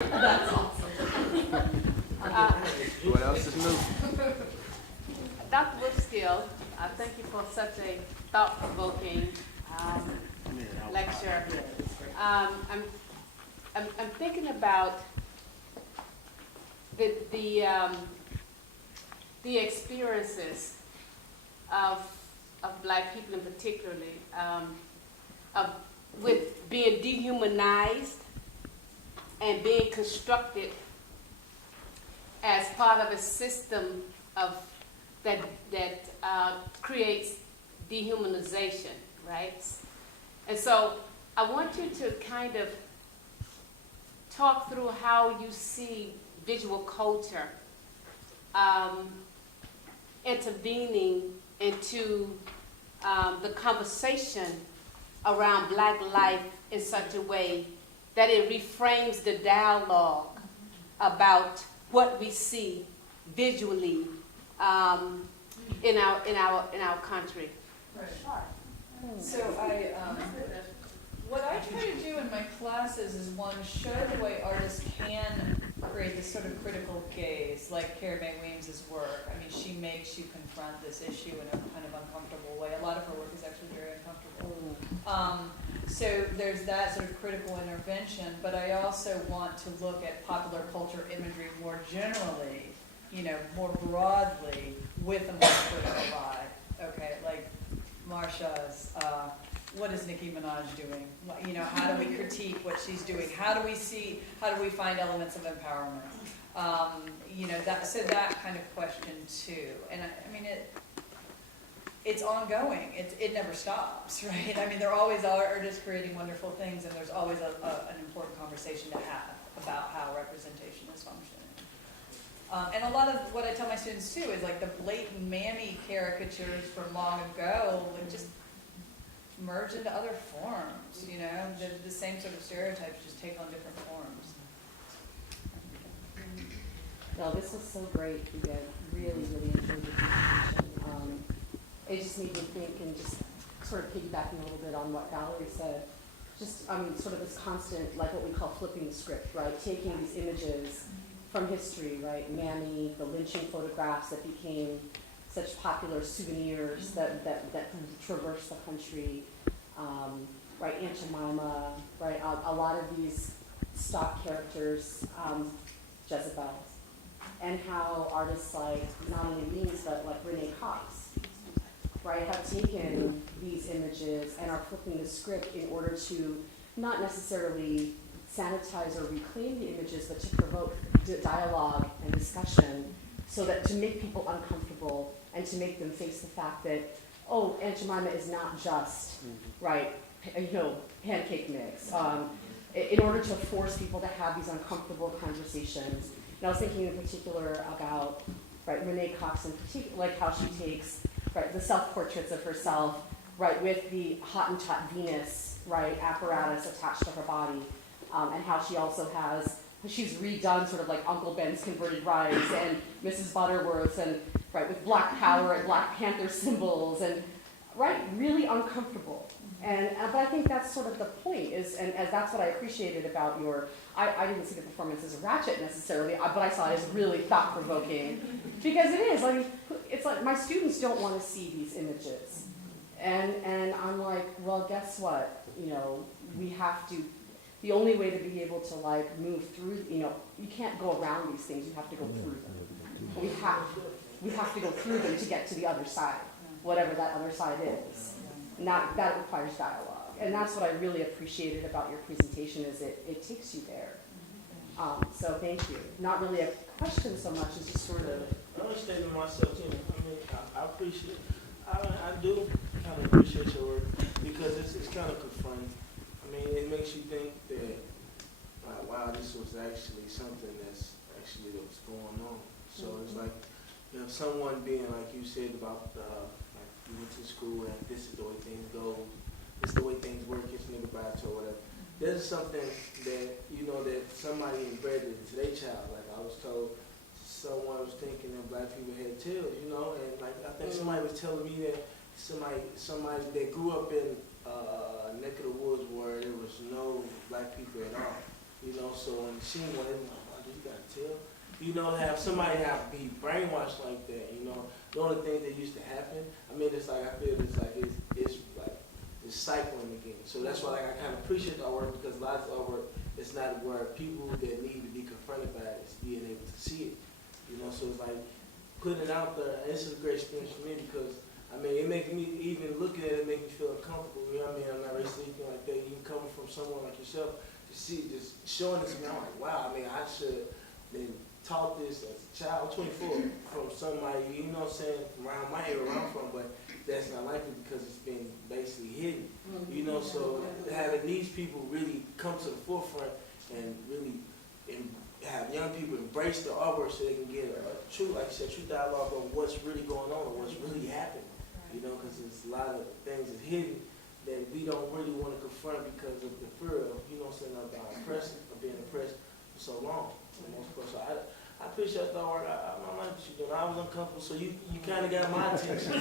That's awesome. What else is new? Dr. Wolfskill, thank you for such a thought-provoking lecture. I'm thinking about the experiences of Black people, in particularly, with being dehumanized and being constructed as part of a system that creates dehumanization, right? And so I want you to kind of talk through how you see visual culture intervening into the conversation around Black life in such a way that it reframes the dialogue about what we see visually in our country. Right. So what I try to do in my classes is, one, show the way artists can create this sort of critical gaze, like Carrie Mae Weems's work. I mean, she makes you confront this issue in a kind of uncomfortable way. A lot of her work is actually very uncomfortable. So there's that sort of critical intervention, but I also want to look at popular culture imagery more generally, you know, more broadly, with a more critical eye. Okay, like Marsha's, what is Nicki Minaj doing? You know, how do we critique what she's doing? How do we find elements of empowerment? You know, that kind of question too. And I mean, it's ongoing. It never stops, right? I mean, there always are artists creating wonderful things, and there's always an important conversation to have about how representation is functioning. And a lot of what I tell my students too is like the blatant mammy caricatures from long ago would just merge into other forms, you know? The same sort of stereotypes just take on different forms. No, this was so great. You guys really, really enjoyed the presentation. It just made me think, and just sort of piggybacking a little bit on what Valerie said, just sort of this constant, like what we call flipping the script, right? Taking these images from history, right? Mammy, the lynching photographs that became such popular souvenirs that traverse the country, right? Aunt Jemima, right? A lot of these stock characters, Jezebels, and how artists like not only Weems but like Renee Cox, right, have taken these images and are flipping the script in order to not necessarily sanitize or reclaim the images, but to provoke dialogue and discussion, so that to make people uncomfortable and to make them face the fact that, oh, Aunt Jemima is not just, right, you know, pancake mix. In order to force people to have these uncomfortable conversations. And I was thinking in particular about, right, Renee Cox in particular, like how she takes, right, the self-portraits of herself, right, with the Hottentot Venus, right, apparatus attached to her body, and how she also has, she's redone sort of like Uncle Ben's Converted Rice and Mrs. Butterworth's, and right, with Black Power and Black Panther symbols, and right, really uncomfortable. And but I think that's sort of the point, is, and as that's what I appreciated about your, I didn't see the performance as a ratchet necessarily, but I saw it as really thought-provoking, because it is, like, it's like my students don't want to see these images. And I'm like, well, guess what? You know, we have to, the only way to be able to like move through, you know, you can't go around these things, you have to go through them. We have to go through them to get to the other side, whatever that other side is. And that requires dialogue. And that's what I really appreciated about your presentation, is it takes you there. So thank you. Not really a question so much as just sort of. I understand it myself too. I mean, I appreciate, I do kind of appreciate your work, because it's kind of confronting. I mean, it makes you think that, wow, this was actually something that was going on. So it's like, you know, someone being, like you said about, like you went to school and this is the way things go, this is the way things work, it's nigga bites or whatever. There's something that, you know, that somebody embedded into their child. Like I was told, someone was thinking that Black people had tails, you know, and like I think somebody was telling me that somebody that grew up in a neck of the woods where there was no Black people at all. you know, so when she went in, like, wow, you gotta tell, you know, have somebody have be brainwashed like that, you know, all the things that used to happen. I mean, it's like, I feel it's like, it's like, it's cycling again. So that's why, like, I kind of appreciate our work, because a lot of our work is not where people that need to be confronted by it is being able to see it, you know, so it's like, putting it out there, and this is a great experience for me, because I mean, it makes me, even looking at it, make me feel uncomfortable, you know what I mean? I'm not really anything like that. Even coming from someone like yourself, to see, just showing this to me, I'm like, wow, I mean, I should have been taught this as a child, 24, from somebody, you know what I'm saying, from around my area where I'm from, but that's not likely because it's been basically hidden, you know, so having these people really come to the forefront and really have young people embrace the artwork so they can get a true, like you said, true dialogue on what's really going on and what's really happening. You know, because there's a lot of things that's hidden that we don't really want to confront because of the fear of, you know, saying about oppressing or being oppressed for so long. For the most part. So I appreciate the work. I like what you're doing. I was uncomfortable, so you kind of got my attention.